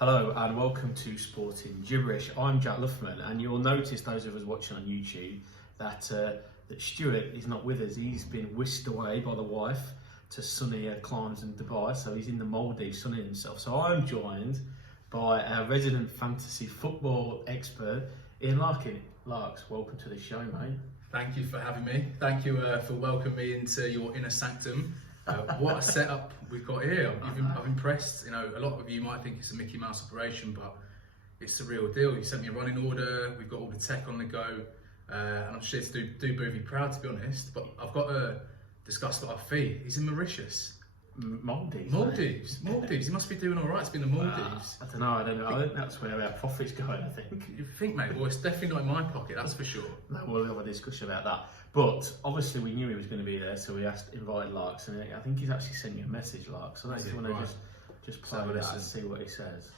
Hello and welcome to Sporting Jibberish. I'm Jack Luffman, and you'll notice, those of us watching on YouTube, that Stuart is not with us. He's been whisked away by the wife to sunnier climes in Dubai, so he's in the Maldives sunning himself. So I'm joined by our resident fantasy football expert, Ian Larkin. Larks, welcome to the show, mate. Thank you for having me. Thank you for welcoming me into your inner sanctum. What a setup we've got here. I've impressed. You know, a lot of you might think it's a Mickey Mouse operation, but it's the real deal. You sent me a running order. We've got all the tech on the go, and I'm sure to do Booby proud, to be honest. But I've got to discuss our fee. He's in Mauritius. Maldives. He must be doing all right to be in the Maldives. I don't know. I think that's where our profit's going. I think. You think, mate? Well, it's definitely not in my pocket. That's for sure. No, we'll have a discussion about that. But obviously, we knew he was going to be there, so we invited Larks, and I think he's actually sent you a message, Larks. So I don't want to just play with that and see what he says.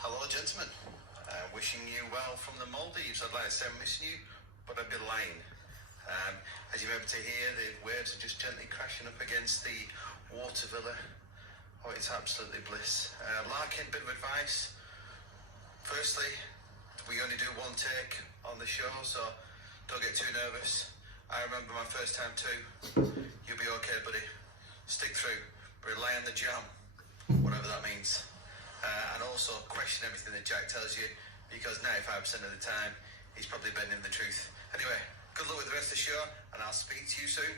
Hello, gentlemen. Wishing you well from the Maldives. I'd like to say I'm missing you, but I'd be lying. As you're able to hear, the waves are just gently crashing up against the water villa. Oh, it's absolutely bliss. Larkin, bit of advice. Firstly, we only do one take on the show, so don't get too nervous. I remember my first time too. You'll be okay, buddy. Stick through. Rely on the jam, whatever that means. And also question everything that Jack tells you, because 95% of the time, he's probably bending the truth. Anyway, good luck with the rest of the show, and I'll speak to you soon.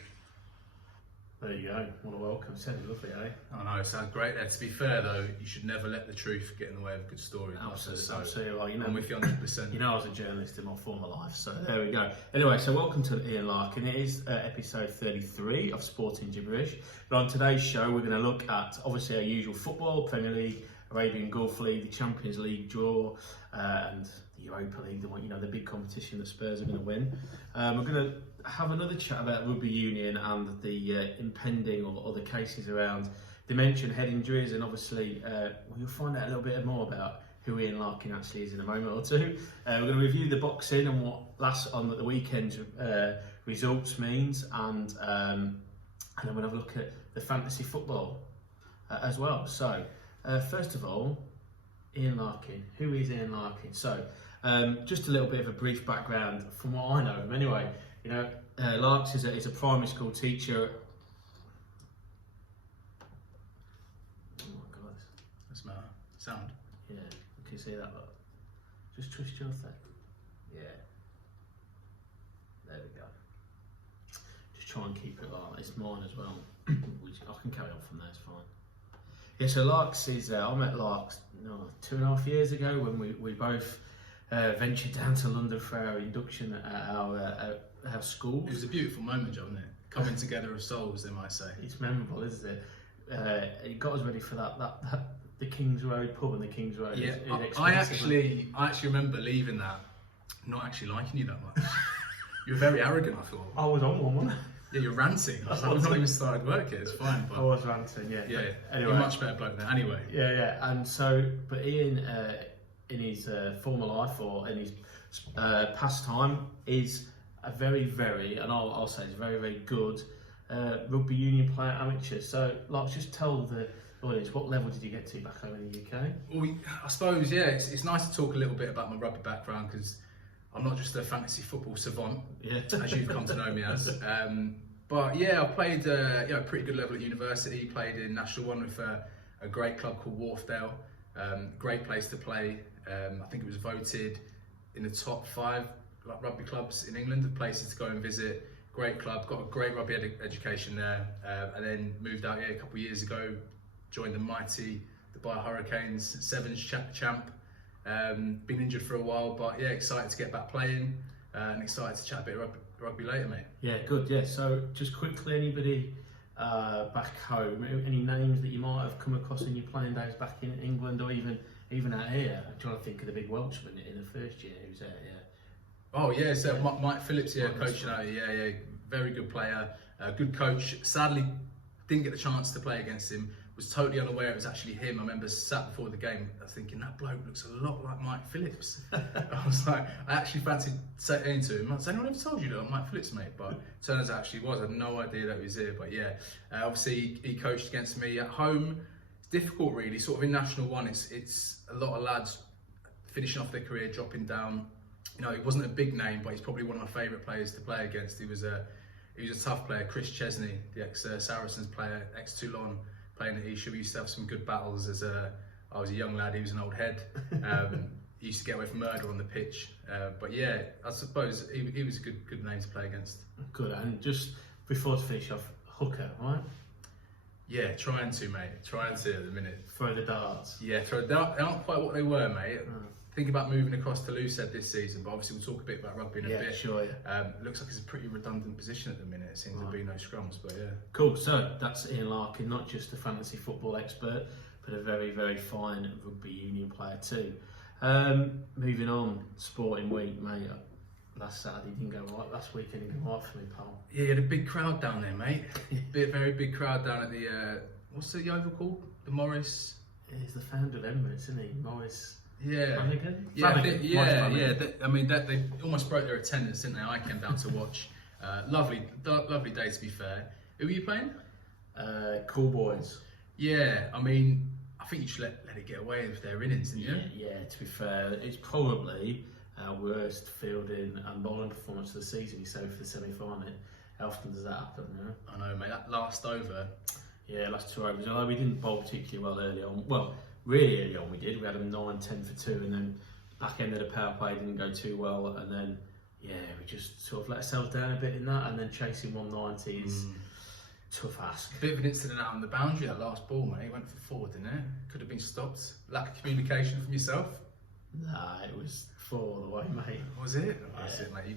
There you go. What a welcome. Sounded lovely, eh? I know, it sounds great there. To be fair though, you should never let the truth get in the way of a good story. Absolutely. Well, you know, I'm with you 100%. You know, I was a journalist in my former life, so there we go. Anyway, so welcome to Ian Larkin. It is episode 33 of Sporting Jibberish. But on today's show, we're going to look at, obviously, our usual football, Premier League, Arabian Gulf League, the Champions League draw, and the Europa League, the big competition that Spurs are going to win. We're going to have another chat about Rugby Union and the impending or the cases around dementia and head injuries, and obviously you'll find out a little bit more about who Ian Larkin actually is in a moment or two. We're going to review the boxing and what on the weekend's results means, and then we'll have a look at the fantasy football as well. So first of all, Ian Larkin. Who is Ian Larkin? So just a little bit of a brief background from what I know of him anyway. You know, Larks is a primary school teacher. Oh my God. That's my sound. Yeah, you can see that, look. Just twist your thing. Yeah. There we go. Just try and keep it like it's mine as well. Which I can carry on from there, it's fine. Yeah, so Larks is, I met Larks 2.5 years ago when we both ventured down to London for our induction at our school. It was a beautiful moment, wasn't it? Coming together of souls, they might say. It's memorable, isn't it? It got us ready for the King's Road pub and the King's Road. Yeah, I actually remember leaving that, not actually liking you that much. You were very arrogant, I thought. I was on one, wasn't I? Yeah, you're ranting. I was like, I've not even started work yet, it's fine. But I was ranting, yeah. Yeah, anyway. You're a much better bloke now, anyway. Yeah, and so, but Ian, in his former life or in his pastime, is a very, very, and I'll say it's a very, very good rugby union player amateur. So, like, just tell the audience, what level did you get to back home in the UK? Well, I suppose, yeah, it's nice to talk a little bit about my rugby background, because I'm not just a fantasy football savant, as you've come to know me as. But yeah, I played a pretty good level at university, played in National 1 with a great club called Wharfdale. Great place to play. I think it was voted in the top 5 rugby clubs in England, of places to go and visit. Great club, got a great rugby education there, and then moved out here a couple of years ago, joined the mighty Dubai Hurricanes, Sevens champ. Been injured for a while, but yeah, excited to get back playing, and excited to chat a bit of rugby later, mate. Yeah, good. Yeah, so just quickly, anybody back home, any names that you might have come across in your playing days back in England, or even out here? I'm trying to think of the big Welshman in the first year who's there. Yeah. Oh yeah, so Mike Phillips, coaching out here. Yeah, very good player, good coach. Sadly, didn't get the chance to play against him. Was totally unaware it was actually him. I remember sat before the game thinking, that bloke looks a lot like Mike Phillips. I was like, I actually fancied saying to him, I was saying, anyone ever told you that I'm Mike Phillips, mate? But turns out actually was. I had no idea that he was here. But yeah, obviously he coached against me at home. It's difficult, really. Sort of in National One, it's a lot of lads finishing off their career, dropping down. You know, he wasn't a big name, but he's probably one of my favourite players to play against. He was a tough player. Chris Chesney, the ex-Saracens player, ex-Toulon, playing at Esher. We used to have some good battles I was a young lad. He was an old head. He used to get away from murder on the pitch. But yeah, I suppose he was a good name to play against. Good. And just before to finish off, hooker, right? Yeah, trying to, mate. Trying to at the minute. Throw the darts. Yeah, they aren't quite what they were, mate. Think about moving across to Lucid this season, but obviously we'll talk a bit about rugby in a bit. Sure, yeah. Looks like it's a pretty redundant position at the minute. It seems to be no scrums, but yeah. Cool. So that's Ian Larkin, not just a fantasy football expert, but a very, very fine rugby union player too. Moving on, sporting week, mate. Last Saturday didn't go right. Last weekend didn't go right for me, pal. Yeah, you had a big crowd down there, mate. Very big crowd down at the what's the oval called? The Morris. He's the founder of Emirates, isn't he? Morris. Yeah. Flanagan? I mean, they almost broke their attendance, didn't they? I came down to watch. Lovely day, to be fair. Who were you playing? Cool Boys. Yeah, I mean, I think you should let it get away with their innings, didn't you? Yeah, to be fair, it's probably our worst fielding and bowling performance of the season. You say for the semi-final. How often does that happen? You know? I know, mate. That last over. Yeah, last 2 overs. Although we didn't bowl particularly well early on. Well, really early on we did. We had them 9-10 for 2, and then back end of the power play didn't go too well, and then we just sort of let ourselves down a bit in that, and then chasing 190 is tough ask. A bit of an incident out on the boundary, that last ball, mate. It went for 4, didn't it? Could have been stopped. Lack of communication from yourself. Nah, it was 4 all the way, mate. Was it? Yeah. That's it, mate. You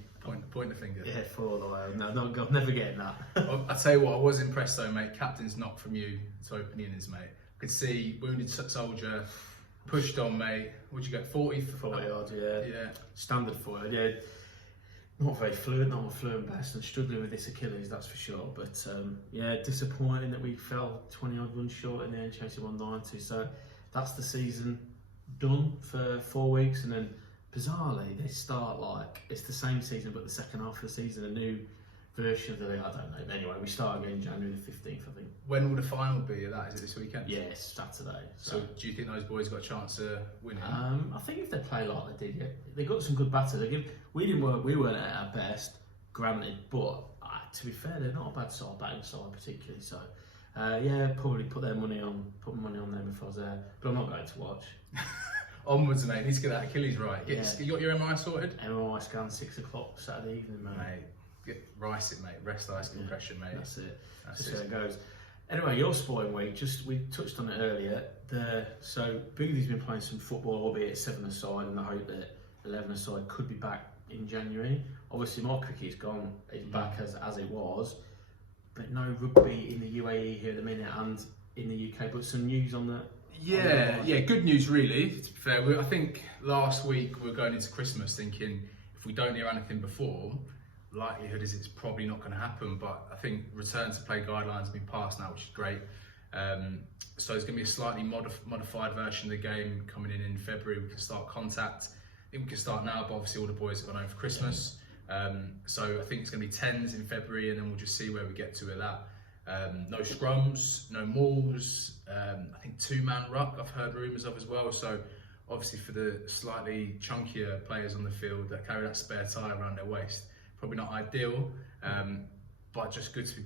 point the finger. Yeah, 4 all the way. No, I'm never getting that. I tell you what, I was impressed though, mate. Captain's knock from you to open the innings, mate. I could see wounded soldier pushed on, mate. What'd you get? 40 for 40 odds, yeah. Yeah. Standard forward, yeah. Not very fluent, not my fluent best, and struggling with this Achilles, that's for sure. But disappointing that we fell 20 odd runs short in the end, chasing 190. So that's the season done for 4 weeks, and then bizarrely they start like it's the same season, but the second half of the season, a new version of the league. I don't know. Anyway, we start again January the 15th, I think. When will the final be of that? Is it this weekend? Yeah, it's Saturday. So do you think those boys got a chance to win it? I think if they play like they did, they got some good batters. We weren't at our best, granted, but to be fair, they're not a bad side, batting side particularly. So probably put money on them if I was there, but I'm not going to watch. Onwards, mate. Need to get that Achilles right. You got your MRI sorted? MRI scan 6 o'clock Saturday evening, mate. Rice it, mate. Rest ice compression, mate. That's it. That's how it goes. Anyway, your sporting week, we touched on it earlier. So Boothie's been playing some football, albeit 7-a-side, and I hope that 11-a-side could be back in January. Obviously, my cricket's gone. It's back as it was, but no rugby in the UAE here at the minute and in the UK. But some news on that. Yeah. Good news, really. To be fair, I think last week we were going into Christmas thinking if we don't hear anything before, likelihood is it's probably not going to happen. But I think return to play guidelines have been passed now, which is great. So there's going to be a slightly modified version of the game coming in February. We can start contact. I think we can start now, but obviously all the boys have gone home for Christmas. So I think it's going to be 10s in February, and then we'll just see where we get to with that. No scrums, no mauls. I think 2-man ruck I've heard rumours of as well. So obviously for the slightly chunkier players on the field that carry that spare tyre around their waist, probably not ideal, but just good to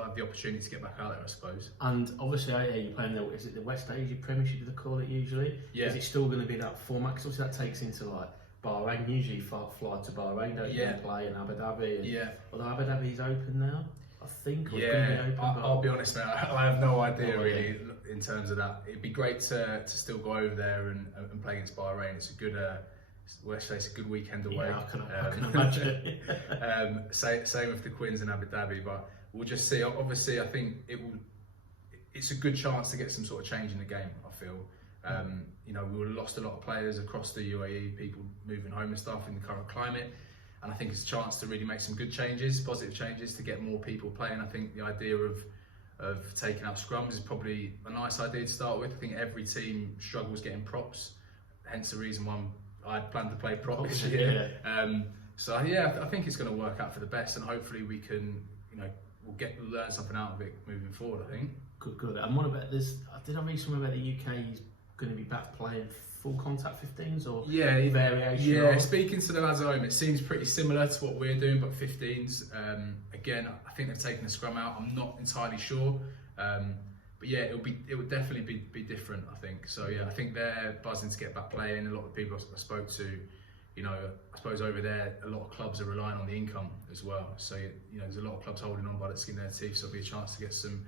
have the opportunity to get back out there, I suppose. And obviously, you're playing is it the West Asia Premiership, do they call it usually? Yeah. Is it still going to be that format? Because obviously that takes into like Bahrain. Usually fly to Bahrain, don't you? And play in Abu Dhabi. And, although Abu Dhabi's open now, I think. Or going to be open, I'll be honest, mate. I have no idea really in terms of that. It'd be great to still go over there and play against Bahrain. It's a good. Let's face a good weekend away. Yeah, I can imagine. Same with the Quins in Abu Dhabi, but we'll just see. Obviously, I think it's a good chance to get some sort of change in the game. I feel. We would have lost a lot of players across the UAE, people moving home and stuff in the current climate, and I think it's a chance to really make some good changes, positive changes to get more people playing. I think the idea of taking out scrums is probably a nice idea to start with. I think every team struggles getting props, hence the reason why I plan to play prop this year. I think it's going to work out for the best, and hopefully we can, we'll learn something out of it moving forward, I think. Good. And what about this? Did I read something about the UK is going to be back playing full contact 15s or variation? Yeah, speaking to the lads at home, it seems pretty similar to what we're doing, but 15s. Again, I think they've taken the scrum out. I'm not entirely sure. But yeah, it would definitely be different, I think. So yeah, I think they're buzzing to get back playing. A lot of the people I spoke to, I suppose over there, a lot of clubs are relying on the income as well. So there's a lot of clubs holding on by the skin of their teeth. So it'll be a chance to get some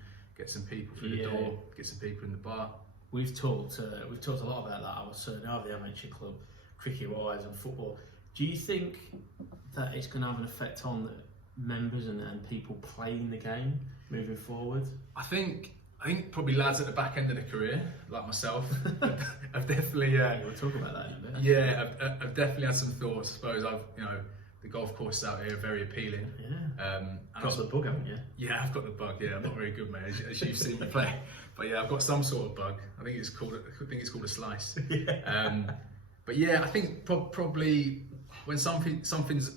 people through the door, get some people in the bar. We've talked a lot about that. I was certainly of the amateur club, cricket-wise and football. Do you think that it's going to have an effect on members and people playing the game moving forward? I think probably lads at the back end of the career, like myself, have definitely. We'll talk about that in a bit. Yeah, I've definitely had some thoughts. I suppose the golf courses out here are very appealing. Yeah. Got the bug, haven't you? Yeah, I've got the bug. Yeah, I'm not very good, mate, as you've seen me play. But yeah, I've got some sort of bug. I think it's called a slice. Yeah. But yeah, I think probably when something's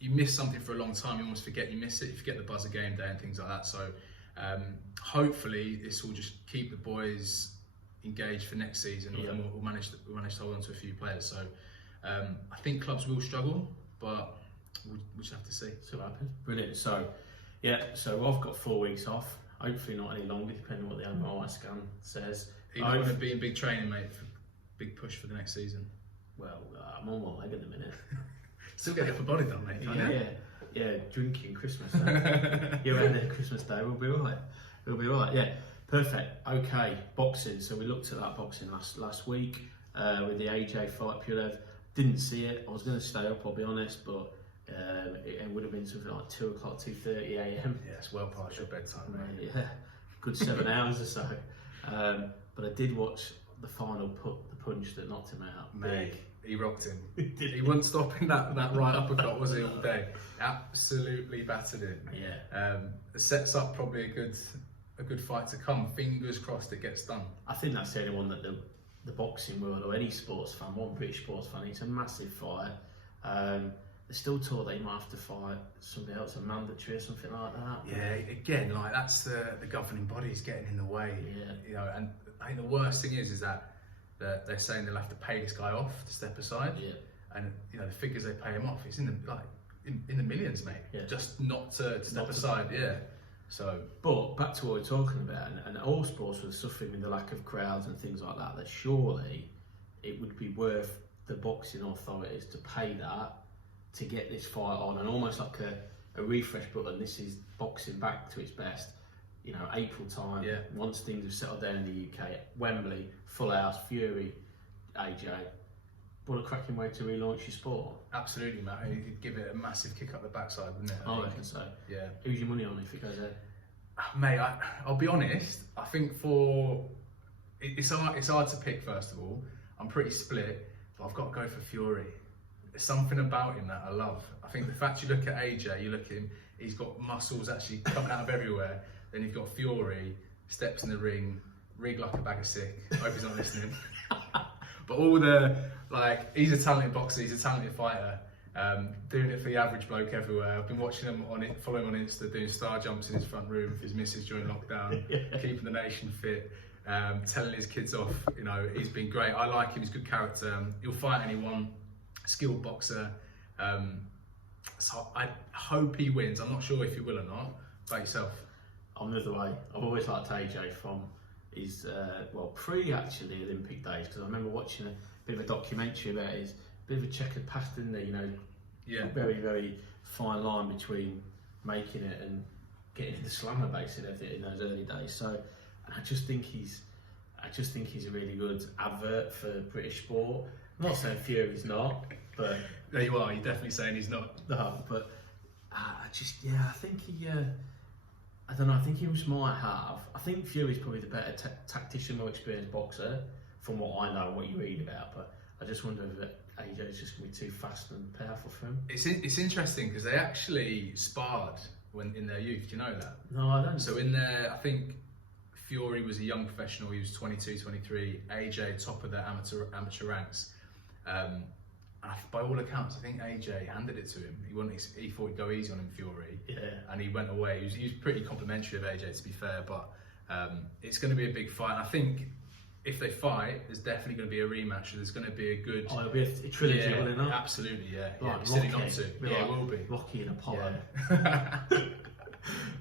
you miss something for a long time, you almost forget you miss it. You forget the buzz of game day and things like that. So hopefully this will just keep the boys engaged for next season, and we'll manage to hold on to a few players. So I think clubs will struggle, but we'll just have to see. See what happens. Brilliant. So I've got 4 weeks off. Hopefully not any longer, depending on what the MRI scan says. You don't want to be in big training, mate, for big push for the next season. Well, I'm on one leg at the minute. Still get upper body done, mate. Yeah, drinking Christmas Day. You're out there Christmas Day, we'll be alright. Yeah, perfect. Okay, boxing. So we looked at that boxing last week with the AJ fight, Pulev. Didn't see it. I was going to stay up, I'll be honest, but it would have been something like 2 o'clock, 2:30 a.m. Yeah, it's well past your bedtime, mate. Yeah, good 7 hours or so. But I did watch the final the punch that knocked him out. Mate, he rocked him. He wasn't stopping that right uppercut, was he, all day? Absolutely battered him. Yeah. It sets up probably a good fight to come. Fingers crossed it gets done. I think that's the only one that the boxing world or any sports fan, one British sports fan, it's a massive fight. They're still told they might have to fight somebody else, a mandatory or something like that. Yeah, again, like that's the governing body's getting in the way. Yeah. And I think the worst thing is that they're saying they'll have to pay this guy off to step aside. Yeah. And the figures they pay him off, it's in the millions, mate. Yeah. Just not to step aside. Yeah. So, but back to what we're talking about, and all sports were suffering with the lack of crowds and things like that. That surely it would be worth the boxing authorities to pay that to get this fight on, and almost like a refresh button. This is boxing back to its best. April time. Yeah. Once things have settled down in the UK, Wembley, full house, Fury, AJ. What a cracking way to relaunch your sport. Absolutely, mate. You could give it a massive kick up the backside, wouldn't it? I reckon so. Yeah. Who's your money on if it goes ahead? Mate, I'll be honest. I think it's hard to pick. First of all, I'm pretty split, but I've got to go for Fury. There's something about him that I love. I think the fact you look at AJ, you look at him, he's got muscles actually coming out of everywhere. Then you've got Fury, steps in the ring, rigged like a bag of sick. I hope he's not listening. But he's a talented boxer, he's a talented fighter. Doing it for the average bloke everywhere. I've been watching him following on Insta, doing star jumps in his front room with his missus during lockdown, keeping the nation fit, telling his kids off. He's been great. I like him, he's a good character. He'll fight anyone, skilled boxer. So I hope he wins. I'm not sure if he will or not. By yourself? I'm the other way. I've always liked AJ from his pre-actually Olympic days, because I remember watching a bit of a documentary about his bit of a checkered past, didn't he? Yeah. Very, very fine line between making it and getting into slammer basically in those early days. So, and I just think he's a really good advert for British sport. I'm not saying Fury's not, but there you are. You're definitely saying he's not. No, but I think he. I don't know. I think he might have. I think Fury's probably the better tactician, more experienced boxer, from what I know and what you read about. But I just wonder if AJ's just going to be too fast and powerful for him. It's interesting because they actually sparred when in their youth. Do you know that? No, I don't. So in there, I think Fury was a young professional. He was 22, 23. AJ top of the amateur ranks. By all accounts, I think AJ handed it to him. He thought he'd go easy on him, Fury. Yeah. And he went away. He was pretty complimentary of AJ, to be fair. But It's going to be a big fight. And I think if they fight, there's definitely going to be a rematch. There's going to be a good. Oh, it'll be a trilogy, will it not? Absolutely, yeah. Like Silly Rocky. not to. Be Yeah, like it will be. Rocky and Apollo. Yeah.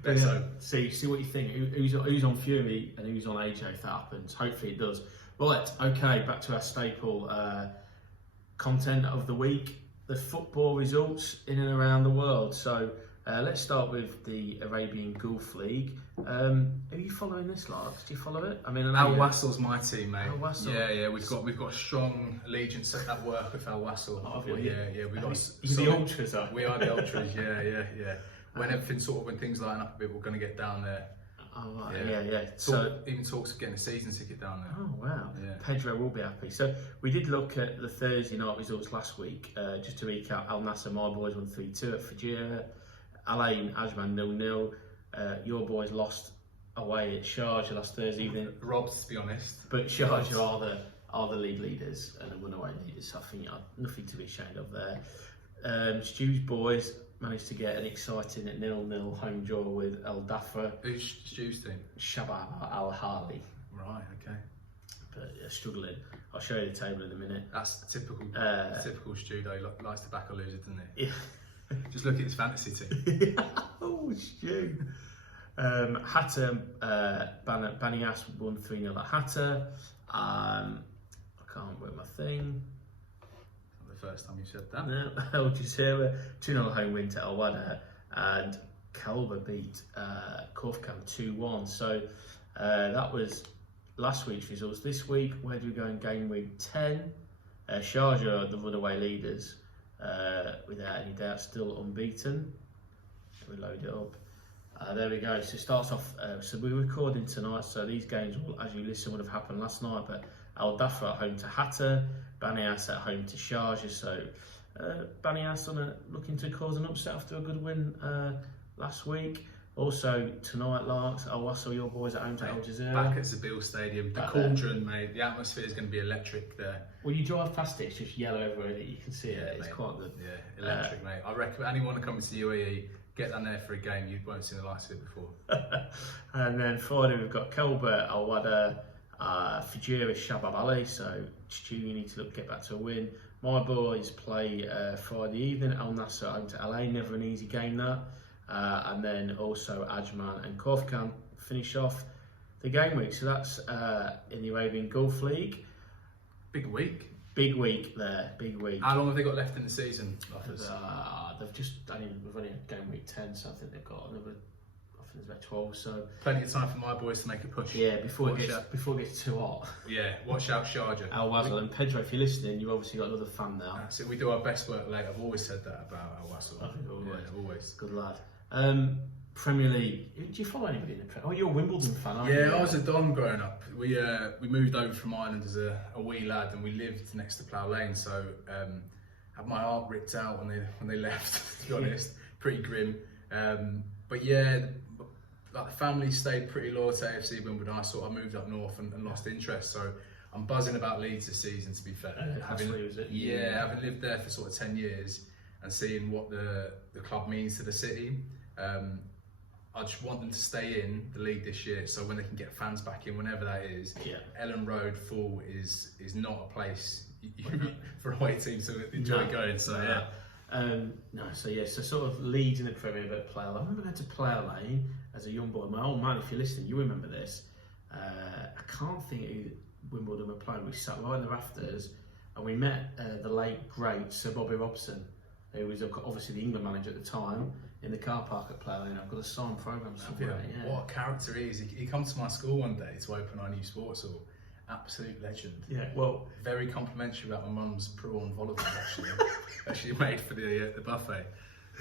But, So, see what you think. Who's on Fury and who's on AJ if that happens. Hopefully it does. Right, okay, back to our staple content of the week. The football results in and around the world. So let's start with the Arabian Gulf League. Are you following this, Larks? Do you follow it? I mean, Al Wassel's my team, mate. Al Wassel. Yeah. We've got a strong allegiance at work with Al Wassel. Oh, really? Yeah. We've got. You're the ultras, are We are the ultras. Yeah. When things line up a bit, we're going to get down there. Oh, right. Yeah. Even talks of getting a season ticket down there. Oh, wow. Yeah. Pedro will be happy. So we did look at the Thursday night results last week. Just to recap, Al Nassr, my boys, won 3-2 at Fajir. Al Ain, Ajman 0-0. Your boys lost away at Sharjah last Thursday evening. Robbed, to be honest. But Sharjah are the league leaders and the runaway leaders. So I think nothing to be ashamed of there. Stu's boys managed to get an exciting 0-0 home draw with Al Dafra. Who's Stu's team? Shabab Al Hali. Right, okay. But struggling. I'll show you the table in a minute. That's typical Stu though. He likes to back a loser, doesn't he? Yeah. Just look at his fantasy team. Oh, Stu. Hatter, Banias won 3-0 at Hatter. I can't work my thing. Not the first time you've said that. No, Al Jazeera, 2-0 home win to Al Wada, and Kalba beat Korfkam 2-1. So that was last week's results. This week, where do we go in game week 10? Sharjah are the runaway leaders, without any doubt, still unbeaten. We load it up. There we go. So it starts off. So we're recording tonight. So these games, will, as you listen, would have happened last night. But Al Dafra at home to Hatter, Banias at home to Sharjah. So Banias looking to cause an upset after a good win last week. Also tonight, Larks, Al Wassel, your boys at home to Al Jazeera. Back at Zabil Stadium, the cauldron, mate. The atmosphere is going to be electric there. When you drive past it, it's just yellow everywhere that you can see it. It's mate. quite good. Yeah, electric, mate. I recommend anyone coming to the UAE, get down there for a game. You won't see the likes of it before. And then Friday we've got Kelber, Al Wada, Fajir is Shabab Ali. So Stu, you need to get back to a win. My boys play Friday evening. Al Nassr home to LA. Never an easy game that. And then also Ajman and Korfkam finish off the game week. So that's in the Arabian Gulf League. Big week. Big week there. Big week. How long have they got left in the season? They've just. We've only had game week 10, so I think they've got another. I think there's about 12. So plenty of time for my boys to make a push. Yeah, before it gets too hot. Yeah, watch out, Sharjah. Al Wassel and Pedro, if you're listening, you've obviously got another fan now. That's it. We do our best work late. I've always said that about Al Wassel. Always. Good lad. Premier League. Do you follow anybody in the Premier? Oh, you're a Wimbledon fan, aren't you? Yeah, I was a Don growing up. We moved over from Ireland as a wee lad, and we lived next to Plough Lane. So had my heart ripped out when they left. To be honest, pretty grim. But yeah, like the family stayed pretty loyal to AFC Wimbledon. I moved up north and lost interest. So I'm buzzing about Leeds this season. To be fair, having lived there for sort of 10 years and seeing what the club means to the city. I just want them to stay in the league this year, so when they can get fans back in, whenever that is. Ellen Road full is not a place for away teams to enjoy going. So so sort of Leeds in the Premier, but Plough Lane. I remember going to Plough Lane as a young boy. My old man, if you're listening, you remember this. I can't think who Wimbledon were playing. We sat right in the rafters, and we met the late great Sir Bobby Robson, who was obviously the England manager at the time, in the car park at Plough Lane. I've got a signed programme somewhere. Yeah. What a character he is. He comes to my school one day to open our new sports hall. Absolute legend. Yeah, well, very complimentary about my mum's prawn volatile that she made for the buffet.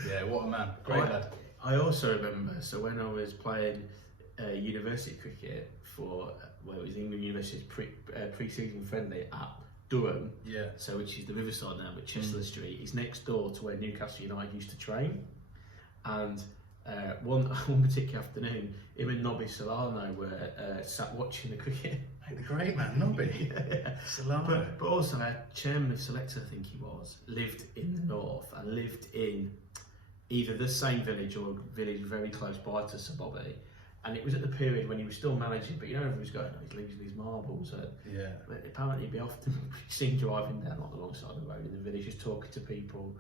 Yeah, what a man. Great lad. I also remember, so when I was playing university cricket for, it was England University's pre-season friendly at Durham, so which is the Riverside now, but Chestnut Street is next door to where Newcastle United used to train. And one particular afternoon, him and Nobby Solano were sat watching the cricket. The great man, Nobby. Solano. But also our chairman of selector, I think he was, lived in the north and lived in either the same village or a village very close by to Sir Bobby. And it was at the period when he was still managing, but everyone was going, he's losing his marbles. Yeah. But apparently he'd be often seen driving down like the wrong side of the road in the village, just talking to people.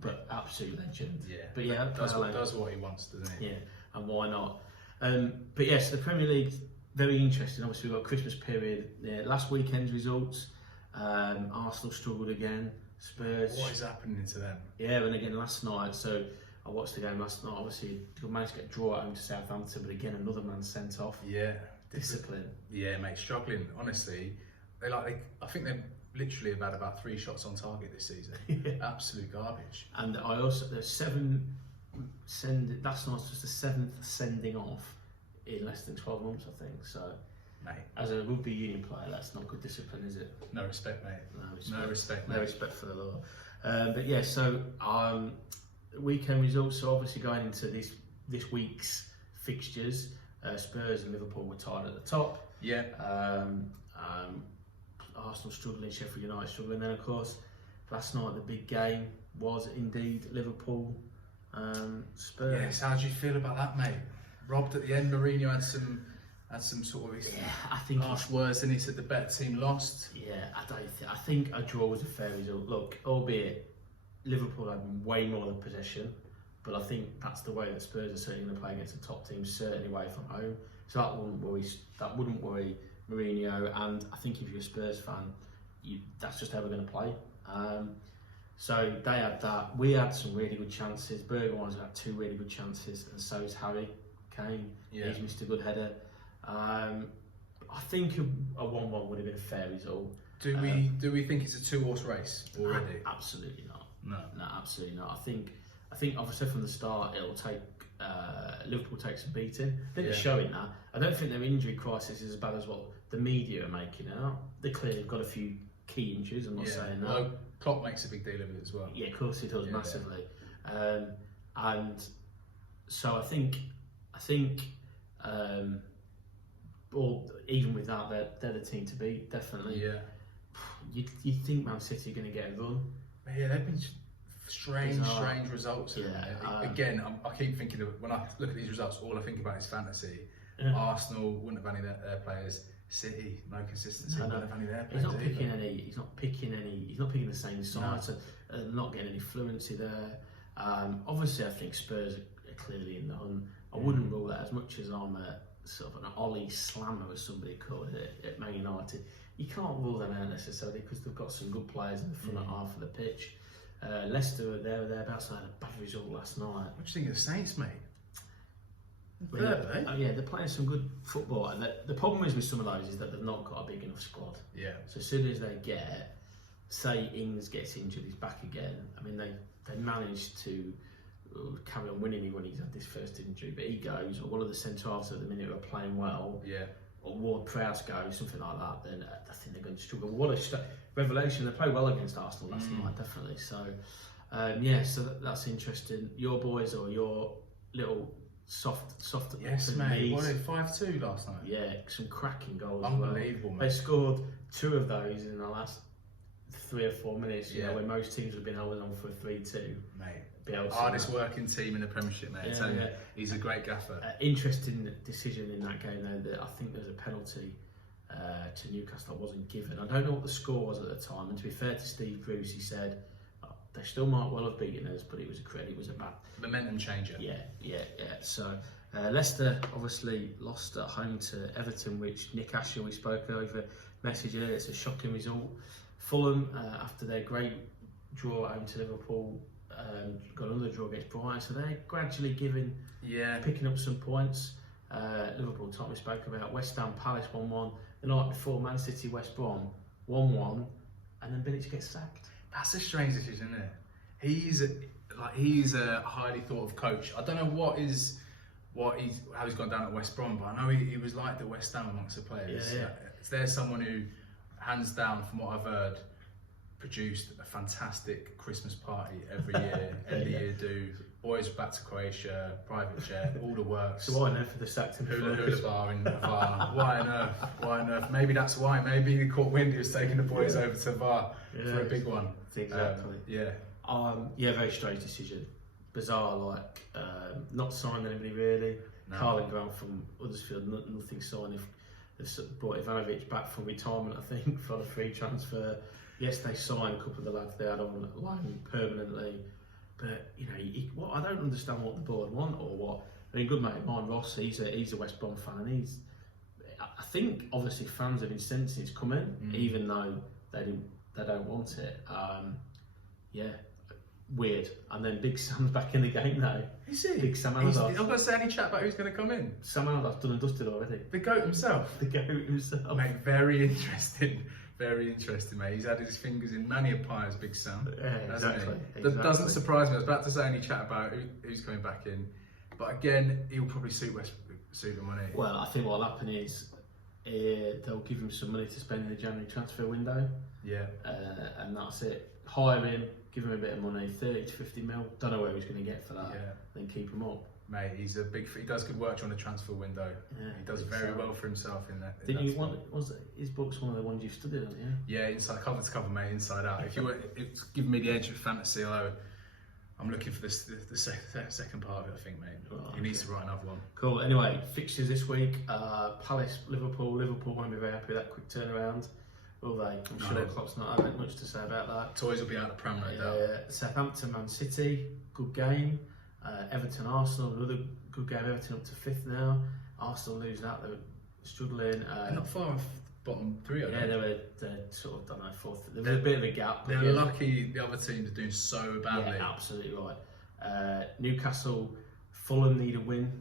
But absolute legend. Yeah. But yeah, does what he wants, doesn't he? Yeah, and why not? But yes, the Premier League, very interesting. Obviously, we've got Christmas period. Last weekend's results, Arsenal struggled again. Spurs. What is happening to them? Yeah, and again last night. So I watched the game last night. Obviously, we managed to get a draw at home to Southampton, but again another man sent off. Yeah. Discipline. Yeah, mate, struggling. Honestly, I think they've literally about 3 shots on target this season. Absolute garbage. And I also there's 7 that's not just the 7th sending off in less than 12 months, I think. So, mate, as a Rugby Union player, that's not good discipline, is it? No respect, mate. No respect, mate. No respect for the law. But yeah, so weekend results. So obviously going into this week's fixtures, Spurs and Liverpool were tied at the top. Yeah. Arsenal struggling, Sheffield United struggling. Then of course, last night the big game was indeed Liverpool Spurs. Yes. How do you feel about that, mate? Robbed at the end. Mourinho had some sort of I think harsh words, and he said the better team lost. Yeah, I think a draw was a fair result. Look, albeit Liverpool had way more than possession, but I think that's the way that Spurs are certainly going to play against the top teams, certainly away from home. So that wouldn't worry Mourinho. And I think if you're a Spurs fan, that's just how we're going to play. So they had that. We had some really good chances. Bergwijn's had 2 really good chances, and so is Harry Kane. Yeah. He's missed a good header. I think a 1-1 would have been a fair result. Do we think it's a 2-horse race already? Absolutely not. No, absolutely not. I think obviously from the start it'll take Liverpool takes a beating. They're showing that. I don't think their injury crisis is as bad as what the media are making out. They clearly got a few key injuries. I'm not saying that. Well, Klopp makes a big deal of it as well. Yeah, of course he does, massively. And so I think. Or even with that, they're the team to beat, definitely. Yeah. You'd think Man City are going to get a run. Yeah, they've been strange results. Yeah. Again, I keep thinking of when I look at these results, all I think about is fantasy. Yeah. Arsenal wouldn't have any of their players. City, no consistency. Wouldn't have any of their players. He's not picking the same side. No. So not getting any fluency there. Obviously, I think Spurs are clearly in the hunt. I wouldn't rule that as much as I'm sort of an Ollie slammer, as somebody called it at Man United. You can't rule them out necessarily because they've got some good players in the front half of the pitch. Leicester are thereabouts. They had a bad result last night. What do you think of the Saints, mate? Yeah, they're playing some good football. And the problem is with some of those is that they've not got a big enough squad. Yeah. So as soon as they get, say Ings gets injured, he's back again. I mean, they managed to carry on winning when he's had this first injury, but he goes, or one of the centre halves at the minute are playing well. Yeah. Or Ward-Prowse goes, something like that, then I think they're going to struggle. What a revelation. They played well against Arsenal last night, definitely. So, so that's interesting. Your boys or your little soft. Yes, mate. What did 5-2 last night? Yeah, some cracking goals. Unbelievable, mate. They scored 2 of those in the last 3 or 4 minutes. You know, when most teams have been held on for a 3-2. Mate. Hardest working team in the Premiership, mate. I tell you, he's a great gaffer. Interesting decision in that game, though. That I think there's a penalty to Newcastle that wasn't given. I don't know what the score was at the time, and to be fair to Steve Bruce, he said they still might well have beaten us, but it was a bad momentum changer. Yeah. So Leicester obviously lost at home to Everton, which Nick Asher we spoke over message earlier. It's a shocking result. Fulham, after their great draw at home to Liverpool, got another draw against Brighton, so they're gradually picking up some points. Liverpool, Tommy spoke about West Ham Palace 1-1. The night before, Man City West Brom 1-1, and then Bilic gets sacked. That's a strange decision, isn't it? He's a highly thought of coach. I don't know how he's gone down at West Brom, but I know he was like the West Ham amongst the players. Yeah. There's someone who, hands down, from what I've heard, produced a fantastic Christmas party every year, end of year do. Boys back to Croatia, private jet, all the works. So why on earth for the sacked him? Hula bar in VAR. Why on earth? Maybe that's why. Maybe he caught wind. He was taking the boys over to VAR for a big one. Exactly. Very strange decision. Bizarre, not signing anybody really. No. Carlin Grant from Huddersfield, nothing signed. They've brought Ivanovic back from retirement, I think, for the free transfer. Yes, they signed a couple of the lads they had on loan permanently, but what I don't understand what the board want or what. I mean, good mate of mine, Ross, he's a West Brom fan, and I think obviously fans have been sensing it's coming, even though they don't want it. Weird. And then Big Sam's back in the game now. Is he? Big Sam I'm Allardyce. not going to say any chat about who's going to come in. Sam Allardyce done and dusted already. The GOAT himself. The GOAT himself. Mate, very interesting. Very interesting, mate. He's had his fingers in many a pie as Big Sam. Yeah, exactly. That doesn't surprise me. I was about to say any chat about who's coming back in. But again, he'll probably suit him, won't he? Well, I think what'll happen is they'll give him some money to spend in the January transfer window. Yeah. And that's it. Hire him, give him a bit of money, 30 to 50 mil. Don't know where he's going to get for that. Yeah. Then keep him up. Mate, he does good work on the transfer window. Yeah, he does very well for himself in that. Didn't you want? Was his book's one of the ones you studied on? Yeah. Yeah, inside cover to cover, mate, inside out. If you were, it's giving me the edge of fantasy. I'm looking for the second part of it, I think, mate. He needs to write another one. Cool. Anyway, fixtures this week: Palace, Liverpool. Liverpool won't be very happy with that quick turnaround, will they? I'm sure Klopp's not had much to say about that. Toys will be out of pram, no doubt. Southampton, Man City, good game. Everton, Arsenal, another good game. Everton up to 5th now. Arsenal losing out, they're struggling. They're not far off bottom 3, are they? Yeah, they're sort of, 4th. There was a bit of a gap. They're lucky the other teams are doing so badly. Yeah, absolutely right. Newcastle, Fulham need a win,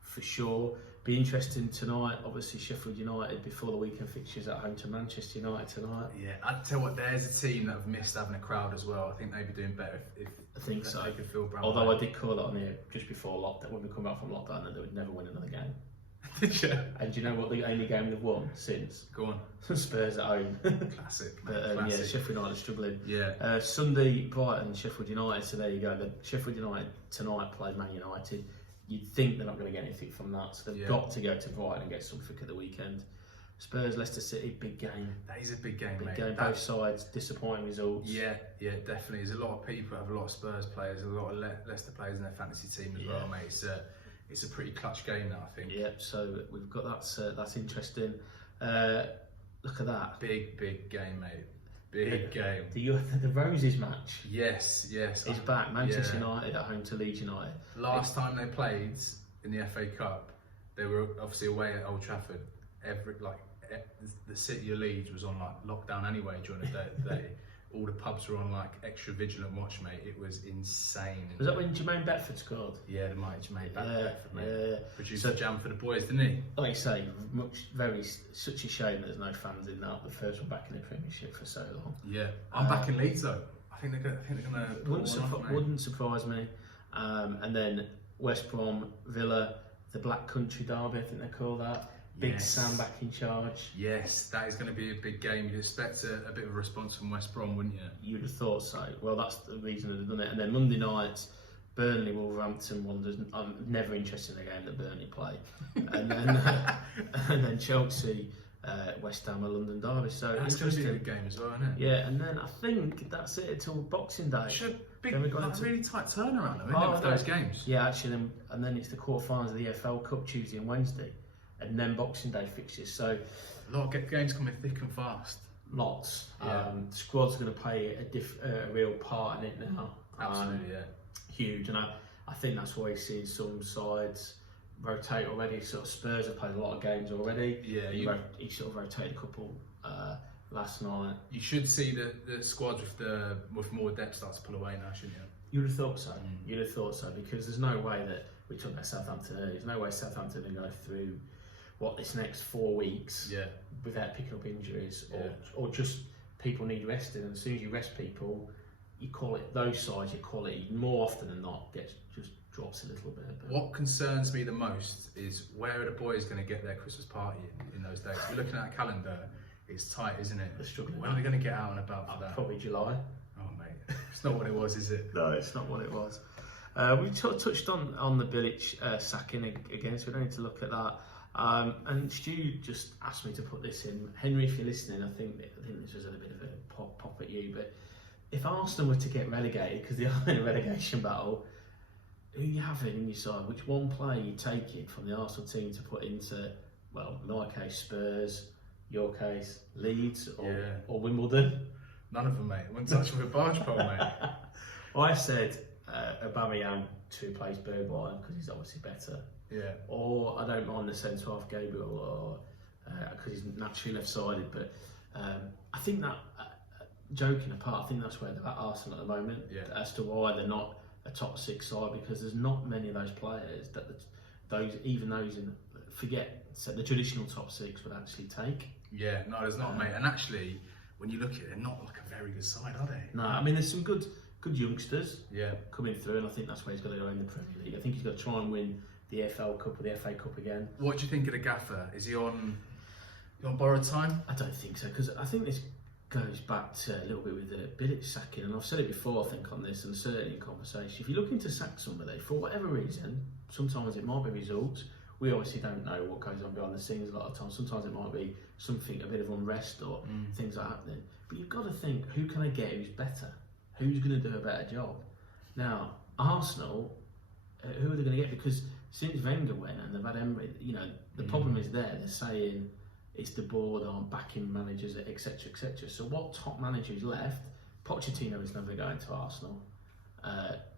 for sure. Be interesting tonight. Obviously, Sheffield United before the weekend fixtures at home to Manchester United tonight. Yeah, I'd tell you what, there's a team that have missed having a crowd as well. I think they'd be doing better if I think so. They could feel Although I did call it on here just before lockdown, when we come back from lockdown, that they would never win another game. Did you? And do you know what the only game they've won since? Go on. Spurs at home. Classic. But, Classic. Yeah, Sheffield United struggling. Yeah. Sunday, Brighton, Sheffield United. So there you go. The Sheffield United tonight played Man United. You'd think they're not going to get anything from that, so they've got to go to Brighton and get something at the weekend. Spurs, Leicester City, big game. That is a big game, big mate. Game, both sides, disappointing results. Yeah, definitely. There's a lot of people have a lot of Spurs players, a lot of Leicester players in their fantasy team as well, mate. It's a pretty clutch game now, I think. Yeah, so we've got that's interesting. Look at that. Big game, mate. Big game. The Roses match. Yes. Is back. Manchester United at home to Leeds United. Last time they played in the FA Cup, they were obviously away at Old Trafford. The city of Leeds was on lockdown anyway during the day. All the pubs were on extra vigilant watch, mate. It was insane. Was that when Jermaine Beckford scored? Yeah, the mighty Jermaine Beckford, mate. Yeah. Produced a jam for the boys, didn't he? Like you say, such a shame that there's no fans in that. The first one back in the Premiership for so long. Yeah, I'm back in Leeds though. I think they're going to. Wouldn't surprise me. And then West Brom, Villa, the Black Country Derby, I think they call that. Big Sam back in charge. Yes, that is going to be a big game. You'd expect a bit of a response from West Brom, wouldn't you? You'd have thought so. Well, that's the reason they've done it. And then Monday night, Burnley, Wolverhampton Wanderers. I'm never interested in the game that Burnley play. And then Chelsea, West Ham, a London Derby. So that's going to be a good game as well, isn't it? Yeah, and then I think that's it until Boxing Day. Really tight turnaround, though, isn't it, for those games? Yeah, actually, and then it's the quarterfinals of the EFL Cup Tuesday and Wednesday. And then Boxing Day fixtures. So a lot of games coming thick and fast. Lots. Yeah. The squad's going to play a real part in it now. Absolutely, huge. And I think that's why you're seeing some sides rotate already. Sort of Spurs have played a lot of games already. Yeah, he sort of rotated a couple last night. You should see the squads with more depth start to pull away now, shouldn't you? You'd have thought so. You'd have thought so, because there's no way that we talked about Southampton earlier. There's no way Southampton can go through this next 4 weeks without picking up injuries or just people need resting. And as soon as you rest people, you call it those sides. Your quality more often than not just drops a little bit. But what concerns me the most is where are the boys going to get their Christmas party in those days? We're looking at a calendar. It's tight, isn't it? They're struggling. When are they going to get out and about for that? Probably July. Oh mate, it's not what it was, is it? No, it's not what it was. We touched on the Bilic sacking again, so we don't need to look at that. And Stu just asked me to put this in. Henry, if you're listening, I think this was a bit of a pop at you, but if Arsenal were to get relegated, because they are in a relegation battle, who you having in your side? Which one player you taking from the Arsenal team to put into, well, in my case, Spurs, your case, Leeds or Wimbledon? None of them, mate. I wouldn't touch with a barge pole, mate. Well, I said Aubameyang to replace Bergwijn because he's obviously better. Yeah. Or I don't mind the centre half Gabriel, or because he's naturally left-sided. But I think that, joking apart, I think that's where they're at Arsenal at the moment. Yeah. As to why they're not a top 6 side, because there's not many of those players that those in so the traditional top 6 would actually take. Yeah, no, there's not, mate. And actually, when you look at it, they're not like a very good side, are they? No, I mean there's some good youngsters Yeah. coming through, and I think that's where he's got to go in the Premier League. I think he's got to try and win the EFL Cup or the FA Cup again. What do you think of the gaffer? Is he on borrowed time? I don't think so, because I think this goes back to a little bit with the Bilic sacking, and I've said it before, I think, on this, and certainly in conversation. If you're looking to sack somebody, for whatever reason, sometimes it might be results. We obviously don't know what goes on behind the scenes a lot of times. Sometimes it might be something, a bit of unrest or things like happening. But you've got to think, who can I get who's better? Who's going to do a better job? Now, Arsenal, who are they going to get? Because since Wenger went and they've had Emery, the problem is there. They're saying it's the board aren't backing managers, etc., etc. So what top manager is left? Pochettino is never going to Arsenal.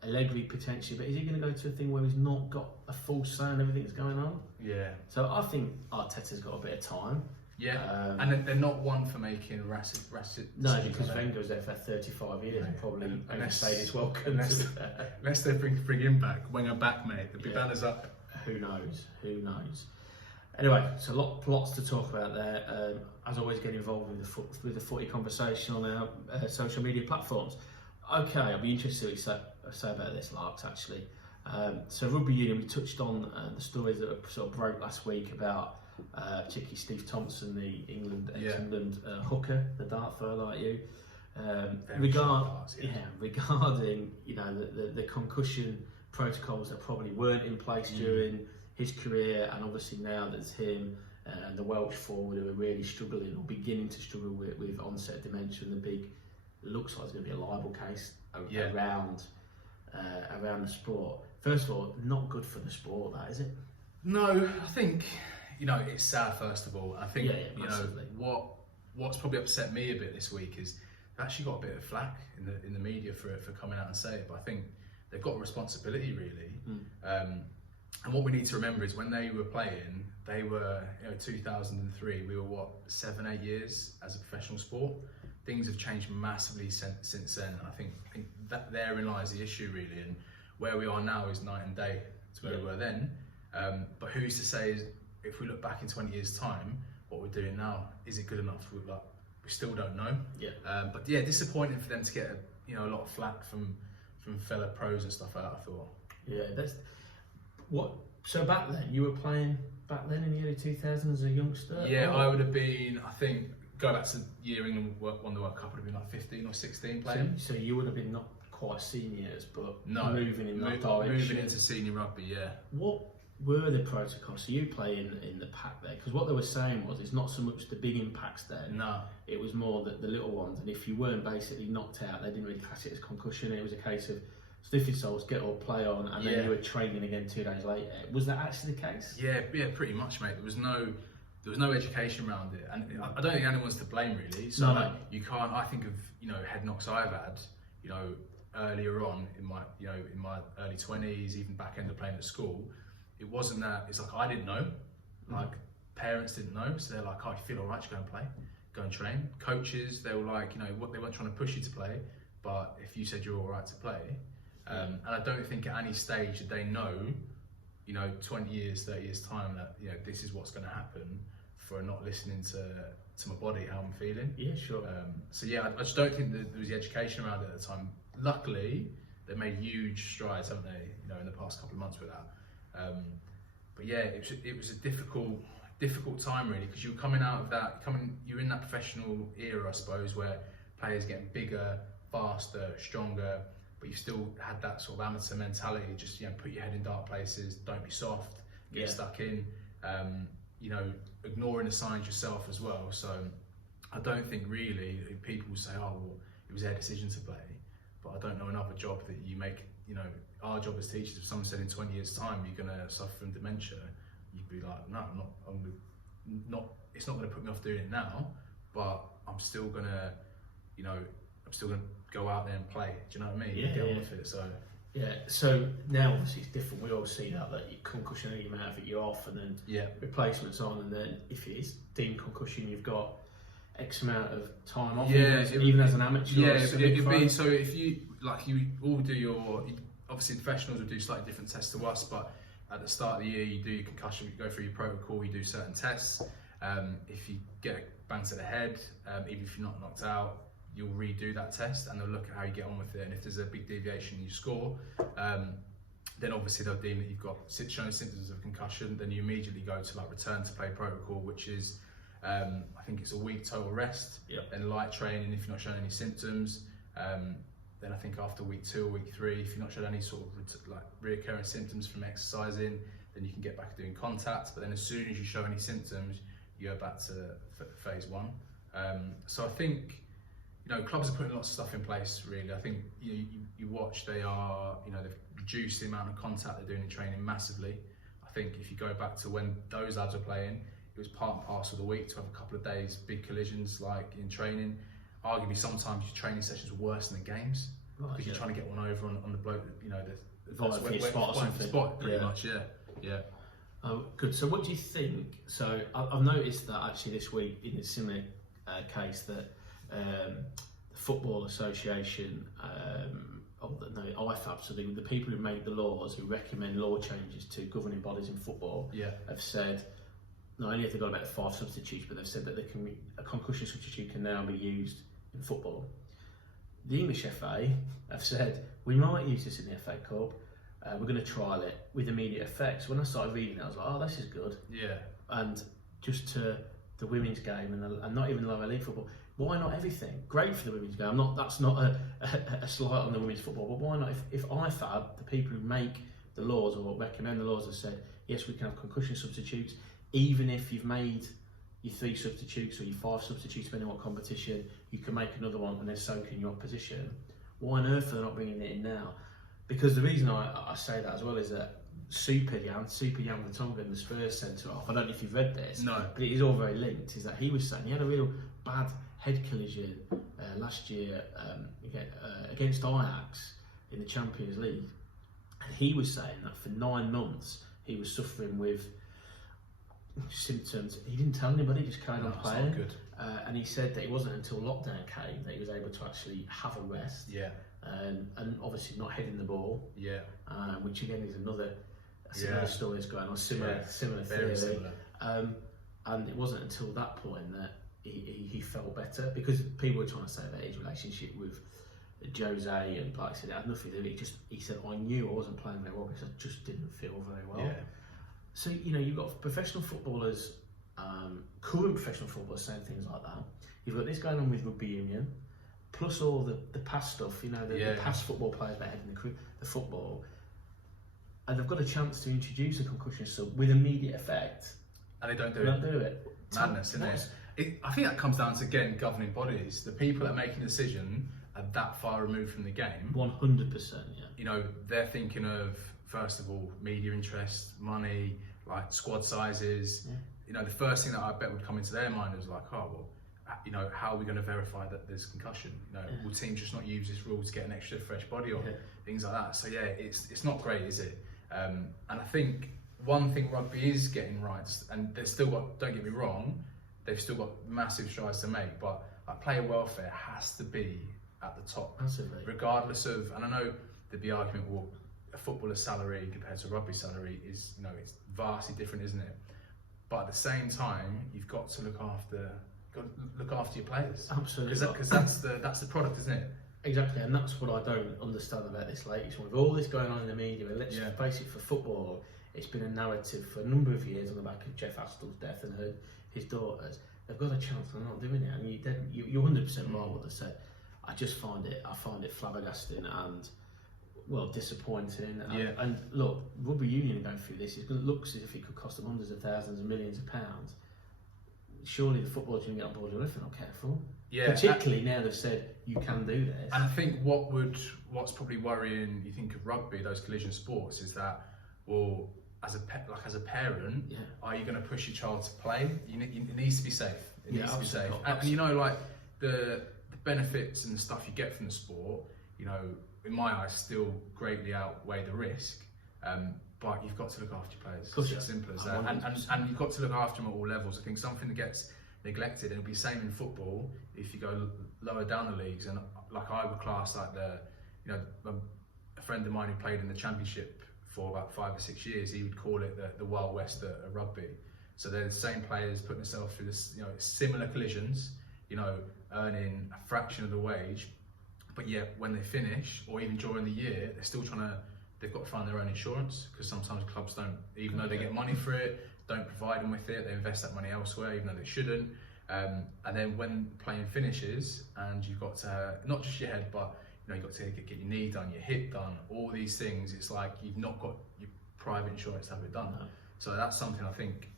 Allegri potentially, but is he going to go to a thing where he's not got a full say on everything that's going on? Yeah. So I think Arteta's got a bit of time. Yeah, and they're not one for making rash. No, because Wenger was there for 35 years and probably overstayed his welcome. Unless they bring him back, Wenger back, mate. The banners up. Who knows? Anyway, so lots to talk about there. As always, get involved with the footy conversation on our social media platforms. Okay, I'll be interested to say about this, Larks, actually. So Rugby Union, we touched on the stories that sort of broke last week about particularly Steve Thompson, the ex-England hooker, the dart thrower like you. Regarding the concussion protocols that probably weren't in place during his career, and obviously now there's him and the Welsh forward who are really struggling or beginning to struggle with onset dementia, and the big looks like it's going to be a libel case around the sport. First of all, not good for the sport, that is it? No, I think it's sad. First of all, I think massively. What's probably upset me a bit this week is they've actually got a bit of flack in the media for coming out and saying it, but I think they've got a responsibility really. And what we need to remember is when they were playing, they were 2003. We were 7-8 years as a professional sport. Things have changed massively since then. And I think that therein lies the issue really, and where we are now is night and day to where we were then. But who's to say if we look back in 20 years' time, what we're doing now, is it good enough? We still don't know. But disappointing for them to get a lot of flack from fellow pros and stuff like that, I thought. Yeah, that's what. So back then, you were playing in the early 2000s as a youngster? Yeah, I would have been, I think, go back to the year England won the World Cup, would have been like 15 or 16 playing. So you would have been not quite seniors, but moving in that direction. Moving into senior rugby, yeah. What were the protocols? So you play in the pack there, because what they were saying was it's not so much the big impacts there. No. It was more the little ones, and if you weren't basically knocked out, they didn't really class it as concussion. It was a case of stiff your soles, get up, play on, and then you were training again 2 days later. Was that actually the case? Yeah, pretty much, mate. There was no education around it, and I don't think anyone's to blame really. So you can't. I think of head knocks I've had, earlier on in my early 20s, even back end of playing at school. It wasn't that. It's like I didn't know, like parents didn't know, so they're like, "Oh, you feel alright? You go and play, go and train." Coaches, they were like, what they weren't trying to push you to play, but if you said you're alright to play, and I don't think at any stage did they know, 20 years, 30 years time that this is what's going to happen for not listening to my body, how I'm feeling. Yeah, sure. I just don't think that there was the education around it at the time. Luckily, they made huge strides, haven't they? In the past couple of months with that. But yeah, it was a difficult time really, because you were coming out of that, you're in that professional era, I suppose, where players getting bigger, faster, stronger, but you still had that sort of amateur mentality, just put your head in dark places, don't be soft, get stuck in, ignoring the signs yourself as well. So I don't think really people say, oh well, it was their decision to play. but I don't know another job that you make. You know, our job as teachers, if someone said in 20 years' time you're going to suffer from dementia, you'd be like, no, I'm not. It's not going to put me off doing it now, but I'm still going to, you know, I'm still going to go out there and play. Do you know what I mean? Yeah, Get on yeah. with it. So. Yeah, so now obviously it's different. We all see that you concussion, you out of it, you're off, and then replacements on, and then if it is deemed concussion, you've got X amount of time off. Yeah, even as an amateur. Yeah, it'd be so if you all do your, obviously professionals will do slightly different tests to us, but at the start of the year you do your concussion, you go through your protocol, you do certain tests. If you get banged to the head, even if you're not knocked out, you'll redo that test and they'll look at how you get on with it, and if there's a big deviation in your score, then obviously they'll deem that you've got shown symptoms of concussion. Then you immediately go to return to play protocol, which is I think it's a week total rest, then light training if you're not showing any symptoms. Then I think after week 2 or week 3, if you're not showing any sort of reoccurring symptoms from exercising, then you can get back to doing contact. But then as soon as you show any symptoms, you go back to phase 1. So I think, you know, clubs are putting lots of stuff in place. Really, I think you watch, they've reduced the amount of contact they're doing in training massively. I think if you go back to when those lads were playing, it was part and parcel of the week to have a couple of days big collisions like in training. Arguably, sometimes your training sessions were worse than the games because you're trying to get one over on the bloke. You know, the spot pretty much. Yeah. Oh, good. So, what do you think? So, I've noticed that actually this week in a similar case that the Football Association, IFAB, so the people who make the laws, who recommend law changes to governing bodies in football, have said not only have they got about 5 substitutes, but they've said that a concussion substitute can now be used in football. The English FA have said we might use this in the FA Cup. We're going to trial it with immediate effects. When I started reading it, I was like, oh, this is good. Yeah. And just to the women's game and not even lower league football. Why not everything? Great for the women's game. That's not a slight on the women's football, but why not? If IFAB, the people who make the laws or recommend the laws, have said yes, we can have concussion substitutes, even if you've made your 3 substitutes or your 5 substitutes, depending on what competition, you can make another one and then soak in your opposition. Why on earth are they not bringing it in now? Because the reason I say that as well is that Super Jan Vertonghen, the Spurs centre off, I don't know if you've read this, no, but it is all very linked, is that he was saying he had a real bad head collision last year against Ajax in the Champions League, and he was saying that for 9 months he was suffering with symptoms. He didn't tell anybody, just carried on playing. Not good. And he said that it wasn't until lockdown came that he was able to actually have a rest. Yeah. And obviously not heading the ball. Yeah. Which again is another story that's going on, similar Very theory. similar. And it wasn't until that point that he felt better, because people were trying to say that his relationship with Jose and like I said, it had nothing to do with it. He said, I knew I wasn't playing very well because I just didn't feel very well. Yeah. So, you know, you've got professional footballers, current professional footballers saying things like that. You've got this going on with Rugby Union, plus all the past stuff, you know, the past football players that had in the football. And they've got a chance to introduce a concussion sub with immediate effect. And they don't do it. Madness, isn't it? I think that comes down to, again, governing bodies. The people that are making the decision are that far removed from the game. 100%, yeah. You know, they're thinking of, first of all, media interest, money, like squad sizes. Yeah. You know, the first thing that I bet would come into their mind is like, oh, well, you know, how are we going to verify that there's concussion? You know, will teams just not use this rule to get an extra fresh body or things like that? So yeah, it's not great, is it? And I think one thing rugby is getting right, and they've still got, don't get me wrong, they've still got massive strides to make, but player welfare has to be at the top. Massively. Regardless of, and I know there'd be argument, well, a footballer's salary compared to a rugby salary is, you know, it's vastly different, isn't it? But at the same time, you've got to look after your players. Absolutely. Because that's the product, isn't it? Exactly, and that's what I don't understand about this latest one. With all this going on in the media, and let's face it, for football, it's been a narrative for a number of years on the back of Jeff Astel's death and his daughters. They've got a chance, they're not doing it, and you're 100% right what they said. I find it flabbergasting and, well, disappointing. And look, Rugby Union going through this, it looks as if it could cost them hundreds of thousands and millions of pounds. Surely the footballers can get on board with it if they're not careful. Yeah, particularly now they've said you can do this. And I think what's probably worrying, you think of rugby, those collision sports, is that, well, as a parent, are you going to push your child to play? It needs to be safe. It needs to be safe. And you know, like the benefits and the stuff you get from the sport, you know, in my eyes, still greatly outweigh the risk. But you've got to look after your players. It's as simple as that. And you've got to look after them at all levels. I think something that gets neglected, and it'll be the same in football if you go lower down the leagues. And like I would class like a friend of mine who played in the championship for about 5 or 6 years, he would call it the Wild West of rugby. So they're the same players putting themselves through this, you know, similar collisions, you know, earning a fraction of the wage, but yet when they finish, or even during the year, they're still they've got to find their own insurance, because sometimes clubs don't, even though they get money for it, don't provide them with it. They invest that money elsewhere, even though they shouldn't. And then when playing finishes, and you've got to, not just your head, but you know, you've got to get your knee done, your hip done, all these things. It's like you've not got your private insurance to have it done. No. So that's something I think,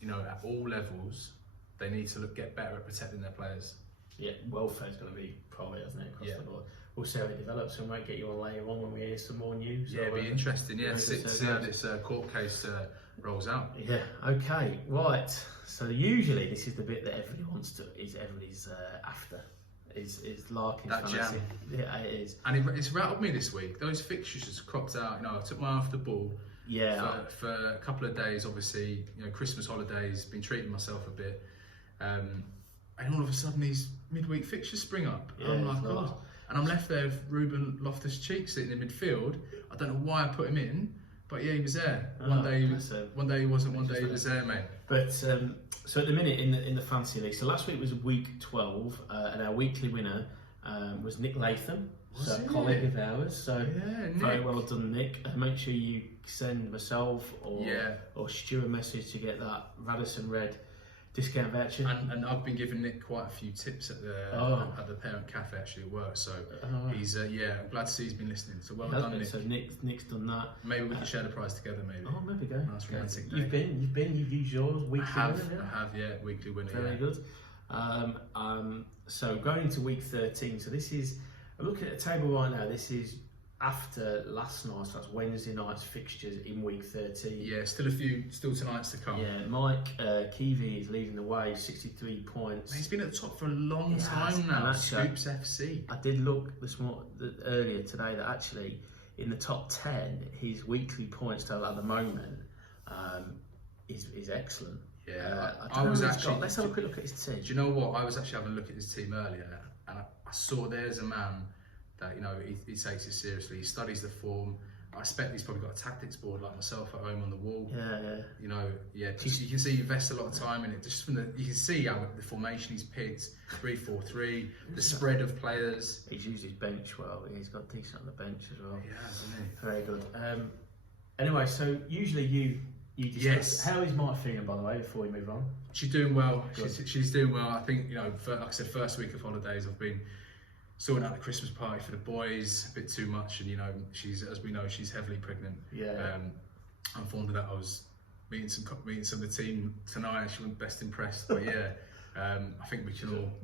you know, at all levels, they need to get better at protecting their players. Yeah, welfare's going to be probably, isn't it, across the board. We'll see how it develops, and might get you on later on when we hear some more news. Yeah, it'll be interesting. Yeah, see how this court case rolls out. Yeah. Okay. Right. So usually this is the bit that everybody wants to, everybody's after. Is Larkin that fantasy. jam. Yeah, it is. And it's rattled me this week. Those fixtures just cropped out. You know, I took my after ball. Yeah. For a couple of days, obviously, you know, Christmas holidays, been treating myself a bit. And all of a sudden these midweek fixtures spring up. Yeah, I'm like, oh. And I'm left there with Ruben Loftus-Cheek sitting in midfield. I don't know why I put him in, but yeah, he was there. One day he wasn't, one day he was there, mate. But so at the minute in the fantasy league, so last week was week 12, and our weekly winner was Nick Latham, so a colleague of ours. So very well done, Nick. Make sure you send myself or Stu a message to get that Radisson Red discount voucher. And I've been giving Nick quite a few tips at the parent cafe actually at work. So he's I'm glad to see he's been listening. So well done, Nick. So Nick's done that. Maybe we can share the prize together. Maybe. Oh, maybe go. Nice romantic day. You've used yours weekly. I have, weekly winner. Very good. So going into week 13. So this is, I'm looking at the table right now. This is after last night, so that's Wednesday night's fixtures in week 13. Yeah, still tonight's to come. Yeah, Mike Keevy is leading the way, 63 points. He's been at the top for a long time now. Scoops FC. I did look earlier today that actually in the top 10, his weekly points total at the moment is excellent. Yeah, let's have a quick look at his team. Do you know what? I was actually having a look at his team earlier, and I saw there's a man that, you know, he takes it seriously. He studies the form. I expect he's probably got a tactics board like myself at home on the wall. Yeah. You know, just, you can see he invests a lot of time in it. Just from you can see how the formation he's picked, 3-4-3, the spread of players. He's used his bench well. He's got decent on the bench as well. Yeah, hasn't he? Very good. Anyway, so usually you discuss. Yes. How is Mike feeling, by the way, before we move on? She's doing well. She's doing well. I think, you know, like I said, first week of holidays, I've been sorting out the Christmas party for the boys a bit too much, and you know, as we know, she's heavily pregnant. Yeah. I'm fond of that. I was meeting some of the team tonight, and she wasn't best impressed. But yeah, I think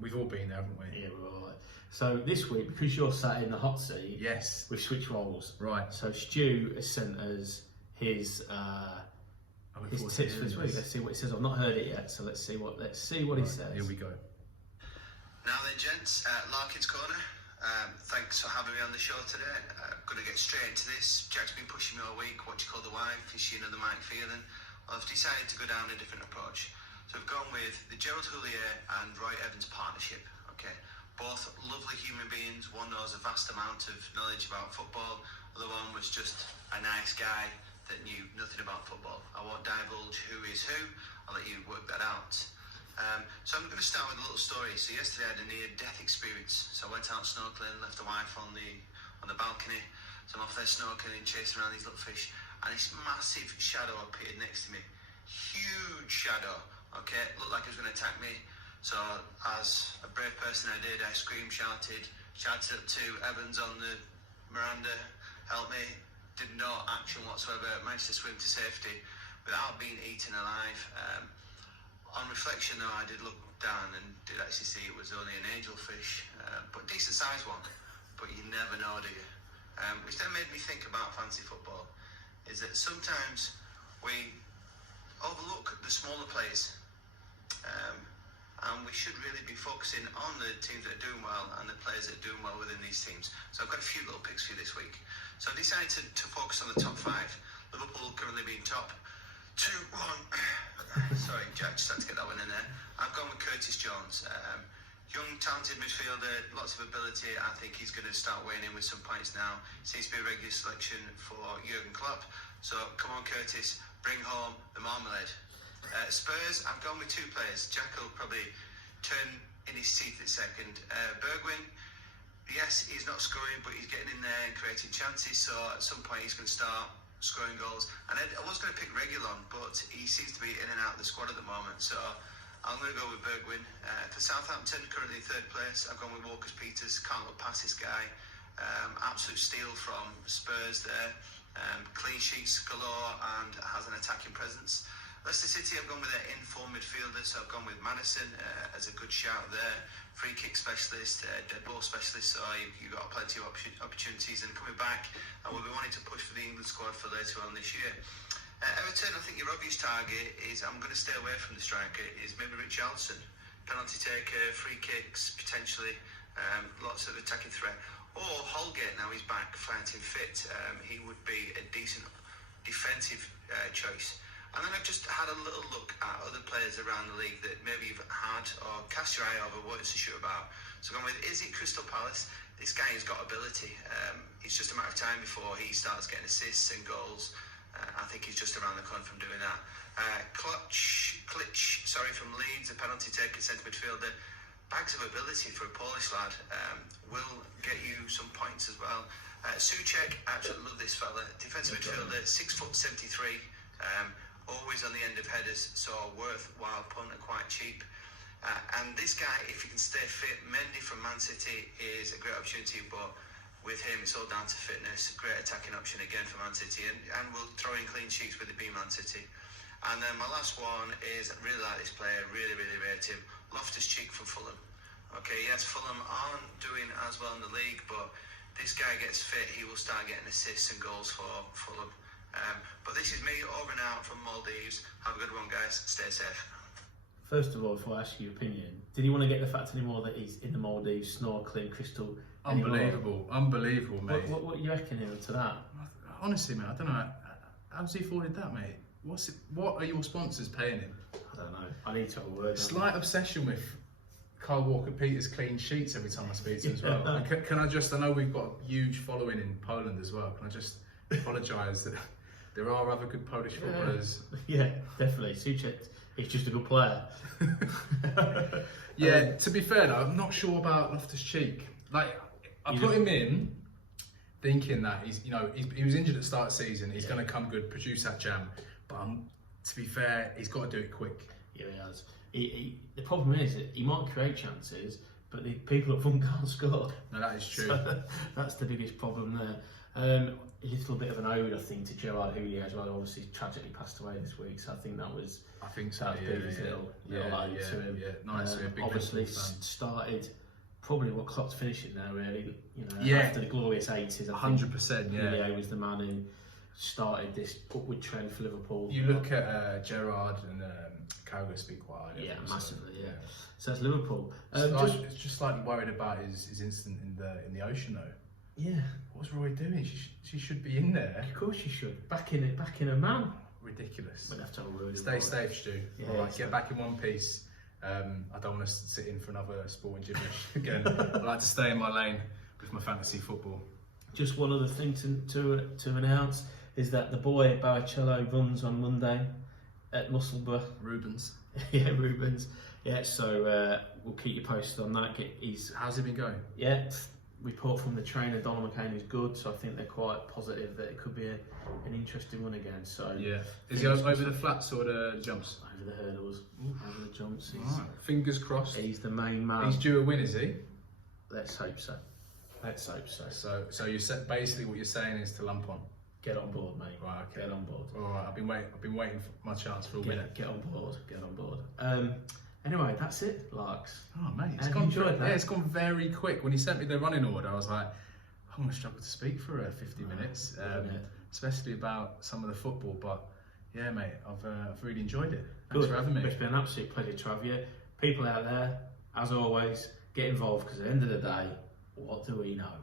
we've all been there, haven't we? Yeah, we're all right. So this week, because you're sat in the hot seat, yes, we've switched roles. Right. So Stu has sent us his tips for this week. Let's see what he says. I've not heard it yet, so let's see what he says. Here we go. Now then, gents, Larkin's Corner. Thanks for having me on the show today. Going to get straight into this. Jack's been pushing me all week. What do you call the wife? Is she another Mike feeling? Well, I've decided to go down a different approach. So I've gone with the Gerald Houllier and Roy Evans partnership. Okay, both lovely human beings. One knows a vast amount of knowledge about football. The other one was just a nice guy that knew nothing about football. I won't divulge who is who. I'll let you work that out. So I'm going to start with a little story. So yesterday I had a near-death experience. So I went out snorkeling, left the wife on the balcony. So I'm off there snorkeling, chasing around these little fish, and this massive shadow appeared next to me. Huge shadow. Okay, looked like it was going to attack me. So as a brave person I did, I screamed, shouted up to Evans on the veranda, help me. Did no action whatsoever. Managed to swim to safety without being eaten alive. On reflection though, I did look down and did actually see it was only an angelfish, but decent sized one. But you never know, do you? Which then made me think about fantasy football, is that sometimes we overlook the smaller players, and we should really be focusing on the teams that are doing well and the players that are doing well within these teams. So I've got a few little picks for you this week. So I decided to focus on the top 5. Liverpool currently being top 2-1. Sorry, Jack, just had to get that one in there. I've gone with Curtis Jones. Young, talented midfielder, lots of ability. I think he's going to start weighing in with some points now. Seems to be a regular selection for Jurgen Klopp. So come on, Curtis, bring home the marmalade. Spurs, I've gone with 2 players. Jack will probably turn in his teeth at second. Bergwijn, yes, he's not scoring, but he's getting in there and creating chances. So at some point he's going to start scoring goals. And I was going to pick Reguilon, but he seems to be in and out of the squad at the moment. So I'm going to go with Bergwijn. For Southampton, currently 3rd place, I've gone with Walker-Peters. Can't look past this guy. Absolute steal from Spurs there. Clean sheets galore and has an attacking presence. Leicester City, I've gone with their in-form midfielder, so I've gone with Madison as a good shout there. Free kick specialist, dead ball specialist, so you've got plenty of opportunities. And coming back, and we'll be wanting to push for the England squad for later on this year. Everton, I think your obvious target is, I'm going to stay away from the striker, is maybe Richarlison. Penalty taker, free kicks, potentially, lots of attacking threat. Or Holgate, now he's back, fighting fit. He would be a decent defensive choice. And then I've just had a little look at other players around the league that maybe you've had or cast your eye over, what to shoot about. So I'm going with, is it Crystal Palace? This guy has got ability. It's just a matter of time before he starts getting assists and goals. I think he's just around the corner from doing that. Klitsch, from Leeds, a penalty taker, centre midfielder. Bags of ability for a Polish lad. Will get you some points as well. Souček, absolutely love this fella. Defensive midfielder, 6'73". Always on the end of headers, so worthwhile punt and quite cheap. And this guy, if he can stay fit, Mendy from Man City is a great opportunity, but with him it's all down to fitness. Great attacking option again for Man City, and we'll throw in clean sheets with it being Man City. And then my last one is, I really like this player, really rate him, Loftus-Cheek from Fulham. Okay, yes, Fulham aren't doing as well in the league, but this guy gets fit, he will start getting assists and goals for Fulham. But this is me over and out from Maldives. Have a good one, guys. Stay safe. First of all, before I ask your opinion, did you want to get the fact anymore that he's in the Maldives snorkeling crystal? Unbelievable, mate. What do you reckon to that? Honestly, mate, I don't know. How's he afforded that, mate? What are your sponsors paying him? I don't know. I need to have a word. Slight obsession with Kyle Walker-Peters clean sheets every time I speak to him as well. And can I know we've got a huge following in Poland as well. Can I just apologise that there are other good Polish footballers? Yeah, definitely. Souček is just a good player. Yeah, to be fair though, I'm not sure about Loftus-Cheek. Like, I put him in thinking that he was injured at the start of the season, he's going to come good, produce that jam. But to be fair, he's got to do it quick. Yeah, he has. The problem is that he might create chances, but the people up front can't score. No, that is true. So that's the biggest problem there. A little bit of an ode, I think, to Gerard Houllier as well. Obviously, tragically passed away this week, so I think that was. I think so. Little ode to him. Yeah, nice. Obviously, started probably what Klopp's finishing now, really. After the glorious 80s. 100%. Yeah, Houllier was the man who started this upward trend for Liverpool. You look at Gerrard and Carragher speak quite highly. Yeah, massively. Yeah. So that's Liverpool. Just slightly worried about his incident in the ocean though. Yeah. What's Roy doing? She should be in there. Of course she should. Back in a man. Ridiculous. We'll have to have a word. Stay safe, Stu. Yeah, all right, get back in one piece. I don't want to sit in for another sport and gibberish again. I like to stay in my lane with my fantasy football. Just one other thing to announce is that the boy Barrichello runs on Monday at Musselburgh. Rubens. Yeah, Rubens. Yeah, so we'll keep you posted on that. How's he been going? Yeah, report from the trainer Donald McCain is good, so I think they're quite positive that it could be an interesting one again. So yeah, is he over the flats or the jumps? Over the hurdles, over the jumps. Fingers crossed. He's the main man. He's due a win, is he? Let's hope so. So you said basically what you're saying is to lump on. Get on board, mate. Right, okay. Get on board. All right, I've been waiting for my chance for a winner. Get on board. Anyway, that's it, Larks. Oh mate, Have you enjoyed that? Yeah, it's gone very quick. When he sent me the running order, I was like, I'm going to struggle to speak for 50 minutes, especially about some of the football. But yeah, mate, I've really enjoyed it. Thanks for having me. It's been an absolute pleasure to have you. People out there, as always, get involved, because at the end of the day, what do we know?